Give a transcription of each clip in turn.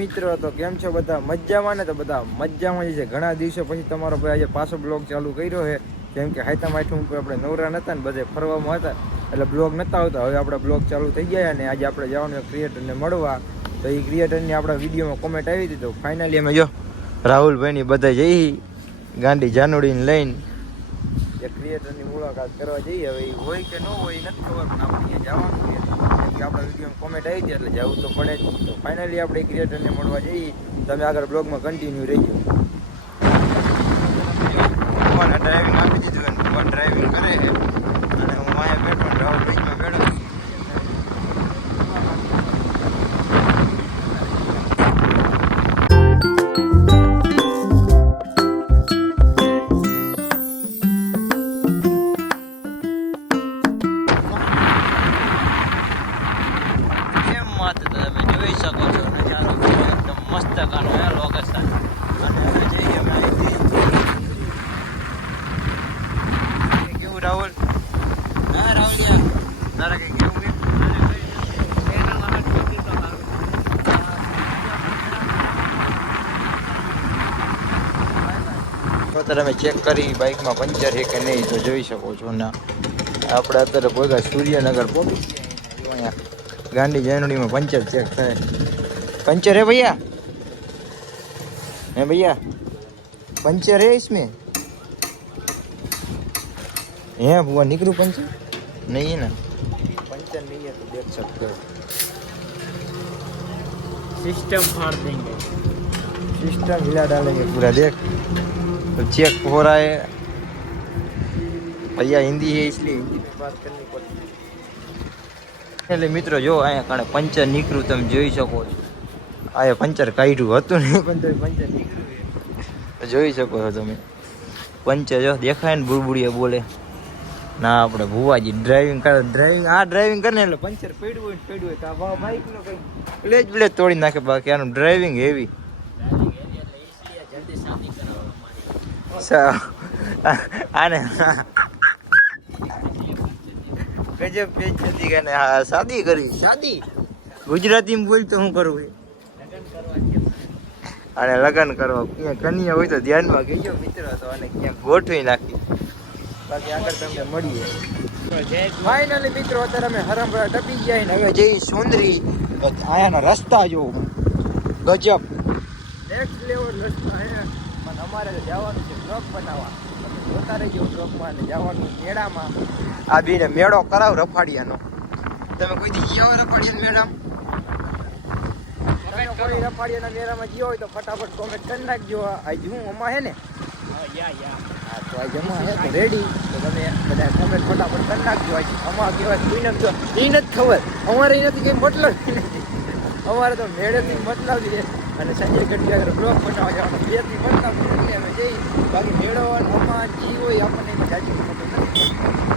મિત્રો, તો કેમ છો બધા? મજામાં ને? તો બધા મજામાં છે. ઘણા દિવસો પછી તમારો ભાઈ આજે પાછો બ્લોગ ચાલુ કર્યો છે. કેમ કે હાઈતા માઠું ઉપર આપણે નવરા નતા ને બધે ફરવામાં હતા. એટલે બ્લોગ નતા આવતા. હવે આપણા બ્લોગ ચાલુ થઈ ગયા અને આજે આપણે જવાનું ક્રિએટરને મળવા. તો એ ક્રિએટરની આપણા વિડીયોમાં કોમેન્ટ આવી હતી. તો ફાઇનલી અમે જો રાહુલભાઈની બધા જઈ ગાંડી જાનુડીને લઈને. એ ક્રિએટરની મુલાકાત કરવા જઈએ હવે એ હોય કે ન હોય નથી ખબર. પણ આપણે જવાનું કે આપણા વિડીયોમાં કોમેન્ટ આવી જાય એટલે જવું તો પડે જ. તો ફાઇનલી આપણે ક્રિએટરને મળવા જઈએ. તમે આગળ બ્લોગમાં કન્ટિન્યુ રહીજો. ડ્રાઇવિંગ આપી દીધું ડ્રાઇવિંગ કરે મસ્તકાનું એ લોકેશન. અને જઈએ આપણે કેવું રાહુલ? હા રાહુલ યાર તારા કંઈ કેવું અત્યારે અમે ચેક કરી બાઇકમાં પંચર છે કે નહીં તો જોઈ શકો છો ના. આપણે અત્યારે ભોગા સૂર્યનગર પહોંચી ગયા અહીંયા ગાંડી જૈનડીમાં પંચર ચેક થાય. પંચર હે ભૈયા? है भैया पंचर है इसमें है हुआ निकलू पंचर नहीं है ना पंचर नहीं है तो देख सकते हो सिस्टम फाड़ देंगे सिस्टम हिला डालेंगे पूरा देख तो चेक हो रहा है भैया हिंदी है इसलिए हिंदी में बात करनी पड़ती है એટલે મિત્રો જો અહીંયા કારણે પંચર નીકળ્યું તમે જોઈ શકો છો આ પંચર કાઢ્યું હતું ને, પંચર પંચર નીકળ્યું જોઈ શકો છો તમે. પંચર જો દેખાય ને બુડબુડીએ બોલે. ના, આપણે ભુવાજી ડ્રાઇવિંગ કરે ડ્રાઇવિંગ આ ડ્રાઇવિંગ કરે એટલે પંચર પડ્યું હોય પડ્યું હોય તો આ બાઇકનો કંઈ પ્લેજ બ્લેજ તોડી નાખે બાકી આનું ડ્રાઇવિંગ હેવી આને ગજબ બેચતી કે શાદી કરી શાદી ગુજરાતીમાં બોલ તો હું કરું અને લગ્ન કરવા ક્યાં કન્યા હોય તો ધ્યાનમાં કહેજો મિત્ર, તો અને ક્યાંક ગોઠવી નાખી બાકી આગળ તમને મળીએ. ફાઇનલી મિત્રો, અત્યારે અમે હરમભરા ટપી ગયા ને હવે જઈ સુંદરી. અહીંયાના રસ્તા જો ગજબ. નેક્સ્ટ લેવલ રસ્તા હે. પણ અમારે જવાનું છે બ્લોક બનાવવા. જોતા રહેજો બ્લોકમાં અને જવાનું મેળામાં. આ બીને મેળો કરાવ રફાડિયાનો. તમે કોઈ દી ગયા રફાડિયા મેળામાં? કોઈ રફાડિયાના મેળામાં ગયા હોય તો ફટાફટ કોમેન્ટ કરી નાખજો. આજ હું અમા હે ને? હા તો હે તો રેડી તો તમે બધા કોમેન્ટ ફટાફટ કરી નાખજો. આજે પૂનમ તો એ નથી ખબર. અમારે એ નથી કંઈ મતલબ નથી. અમારે તો મેળેથી મતલબ છે. અને સંજય આગળ બ્લોગ બનાવવા જવાનો. બેથી મતલબ નથી અમે જઈ. બાકી મેળવવાનો અમાર જી હોય આપણને એમાં જાજી ખબર નથી.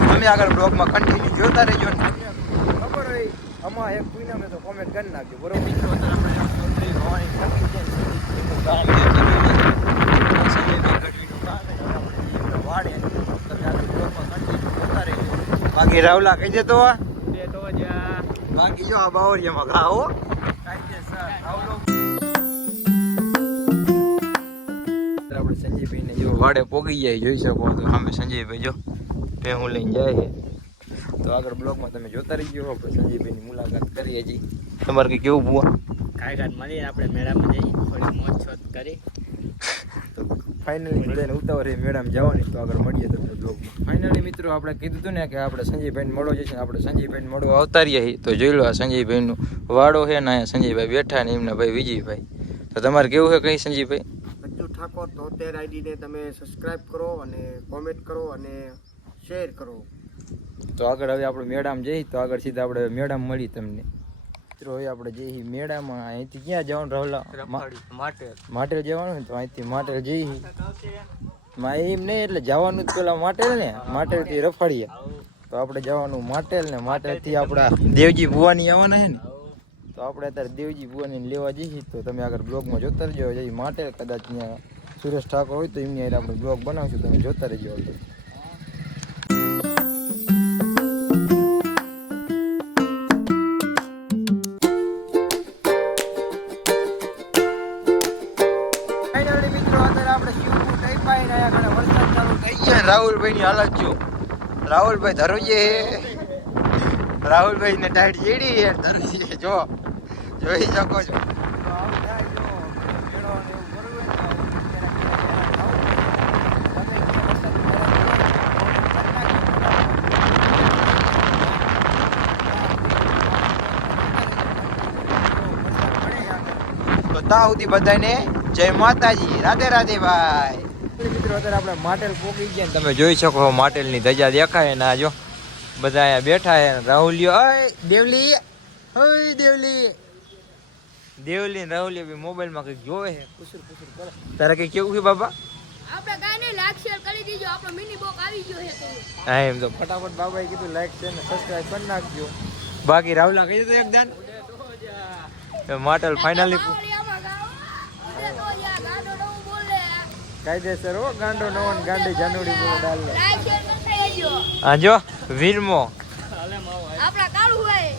તમે આગળ બ્લોગમાં કન્ટિન્યુ જોતા રહેજો ખબર હોય અમાર એક પૂનમે તો કોમેન્ટ કરી નાખજો બરોબર મિત્રો અત્યારે આપણે સુંદરી ભવાની નક્કી છે એનું કામ છે સંજયભાઈ ગઢવીનું કામ છે હવે આપણે જઈએ બધા વાડે તમે આગળ બ્લોગમાં કન્ટિન્યુ જોતા રહેજો કે રાહુલ આ કઈ જતો બાકી જો આ બાવરિયામાં ગાઓ આપણે સંજયભાઈ ને જો વાડે પોગી જાય જોઈ શકો તો અમે સંજયભાઈ જો તે હું લઈને જાય તો આગળ બ્લોગમાં તમે જોતા રહીજો આપણે સંજયભાઈની મુલાકાત કરીએ હજી તમારે કેવું ભૂવા? કાંઈ કાંઈ મળીએ આપણે મેળામાં જઈએ. થોડી મોજ છોત કરી. ફાઇનલી બધાને ઉતાવળ છે મેડમ જવાની તો આગળ મળીએ તમને બ્લોગમાં ફાઇનલી મિત્રો આપણે કીધું હતું ને કે આપણે સંજયભાઈને મળો જઈશું આપણે સંજયભાઈને મળવા આવતા તો જોઈ લો આ સંજયભાઈનું વાડો છે ને સંજયભાઈ બેઠા ને એમના ભાઈ વિજયભાઈ. તો તમારે કેવું છે કઈ સંજયભાઈ? બચ્ચુ ઠાકોર તોતેર આઈડીને તમે સબસ્ક્રાઇબ કરો અને કોમેન્ટ કરો અને શેર કરો. તો આગળ હવે આપણે મેડમ જઈએ તો આગળ સીધા આપણે મેડમ મળી તમને. મિત્રો હોય આપણે જઈએ મેળામાં. અહીંથી ક્યાં જવાનું રાહુલા? માટે માટેલ. જવાનું ને તો અહીંથી માટેલ જઈ માં એમ નહીં એટલે જવાનું જ પેલા માટેલ ને માટેલથી રફાડીએ. તો આપણે જવાનું માટેલ ને માટેલથી આપણા દેવજી ભુવાની આવવાના છે ને. તો આપણે અત્યારે દેવજી ભુવાની લેવા જઈએ. તો તમે આગળ બ્લોગમાં જોતા રહેજો. જઈ માટેલ કદાચ ત્યાં સુરેશ ઠાકોર હોય તો એમની આપણે બ્લોગ બનાવશું. તમે જોતા રહેજો. થઈ ગયા રાહુલભાઈ ની હાલત જો. રાહુલભાઈ ધરોઈએ રાહુલભાઈ ને ટાઈટ યાર ધરોઈએ જો. જોઈ શકો છો. તો તા સુધી બધાને જય માતાજી. રાધે રાધે ભાઈ. મિત્રો અત્યારે આપણે માટેલ પોકી ગયા ને તમે જોઈ શકો માટેલની ધજા દેખાય ને આ જો. બધા અહીંયા બેઠા છે રાહુલિયો અય દેવલી ઓય દેવલી. દેવલી ને રાહુલિયો બી મોબાઈલમાં કંઈક જોવે છે. કુસુર કુસુર કરે. તારે કંઈ કેવું છે બાબા આપણે કાંઈ નહીં લાઈક શેર કરી દીજો. આપણો મિની બોક આવી ગયો છે હા એમ તો ફટાફટ બાબાએ કીધું લાઈક છે ને સબસ્ક્રાઇબ કરી નાખજો. બાકી રાહુલા કહી દીધું એકદમ માટેલ ફાઇનલી કાયદેસર હો ગાંડો નવન ગાંડી જાનુડી બોલો ડાલ રહેજો. હા જો વીરમો. આપણા કાળુ ભાઈ.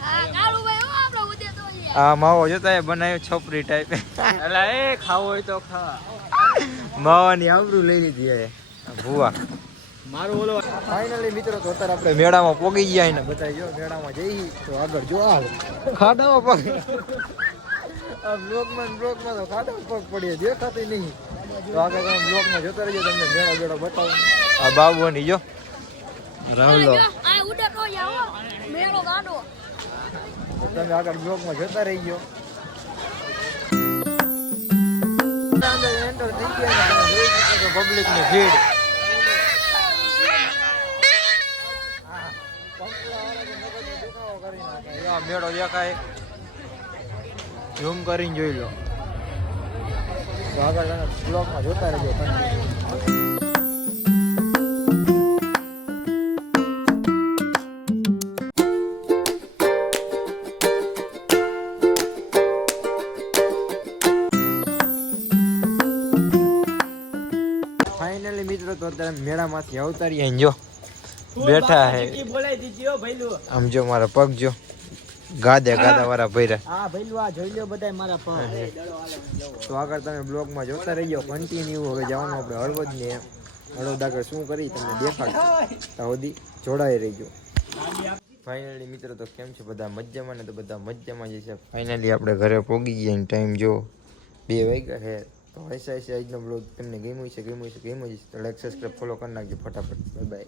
હા, કાળુભાઈ હો આપણો ઉદે તો. આ માવો જોતા એ બનાવ્યો છોપરી ટાઈપ એટલે એ ખાવો હોય તો ખા. માવાની આવરું લઈ લીધી એ ભુવા. મારું ઓલો ફાઇનલી મિત્રો તો અત્યારે આપણે મેળામાં પોગી ગયા ને બધા જો મેળામાં જઈ તો આગળ જો આ ખાડામાં પગ આ બ્લોકમાં ને બ્લોકમાં તો ખાડામાં પગ પડીએ દેખાતી નહીં. તો આગળ તમે બ્લોકમાં જોતા રહેજો તમને મેળો બેળો બતાવું. આ બાબુની જો રાહુલો. જો, આ ઉડે તો યા મેળો ગાંડો. તમે આગળ બ્લોકમાં જોતા રહી ગયો ગયા ને ભીડ. આ મેળો દેખાય. ઝૂમ કરીને જોઈ લો. તો આગળ તમે બ્લોકમાં જોતા રહેજો. ફાઇનલી મિત્રો તો અત્યારે મેળામાંથી અવતારી જો બેઠા હે. આમ જો મારા પગ જો ગાદે ગાદા વાળા ભર્યા. હા ભઈલું આ જોઈ લ્યો બધાય મારા પર તો આગળ તમે બ્લોગમાં જોતા રહીજો કન્ટિન્યુ હવે જવાનું આપણે હળવદ ને હળવદ આગળ શું કરી તમને દેખાડ સુધી જોડાઈ રહીજો. ફાઇનલી મિત્રો તો કેમ છે બધા? મજામાં ને તો બધા મજામાં જ છે. ફાઇનલી આપણે ઘરે પહોંચી ગયા ટાઈમ જો. બે વાગ્યા છે. તો હશે હશે આજનો બ્લોગ તમને ગમ્યું છે ગમ્યું છે ગમ્યું છે તો લાઈક સબસ્ક્રાઈબ ફોલો કરી નાખજો ફટાફટ. Bye bye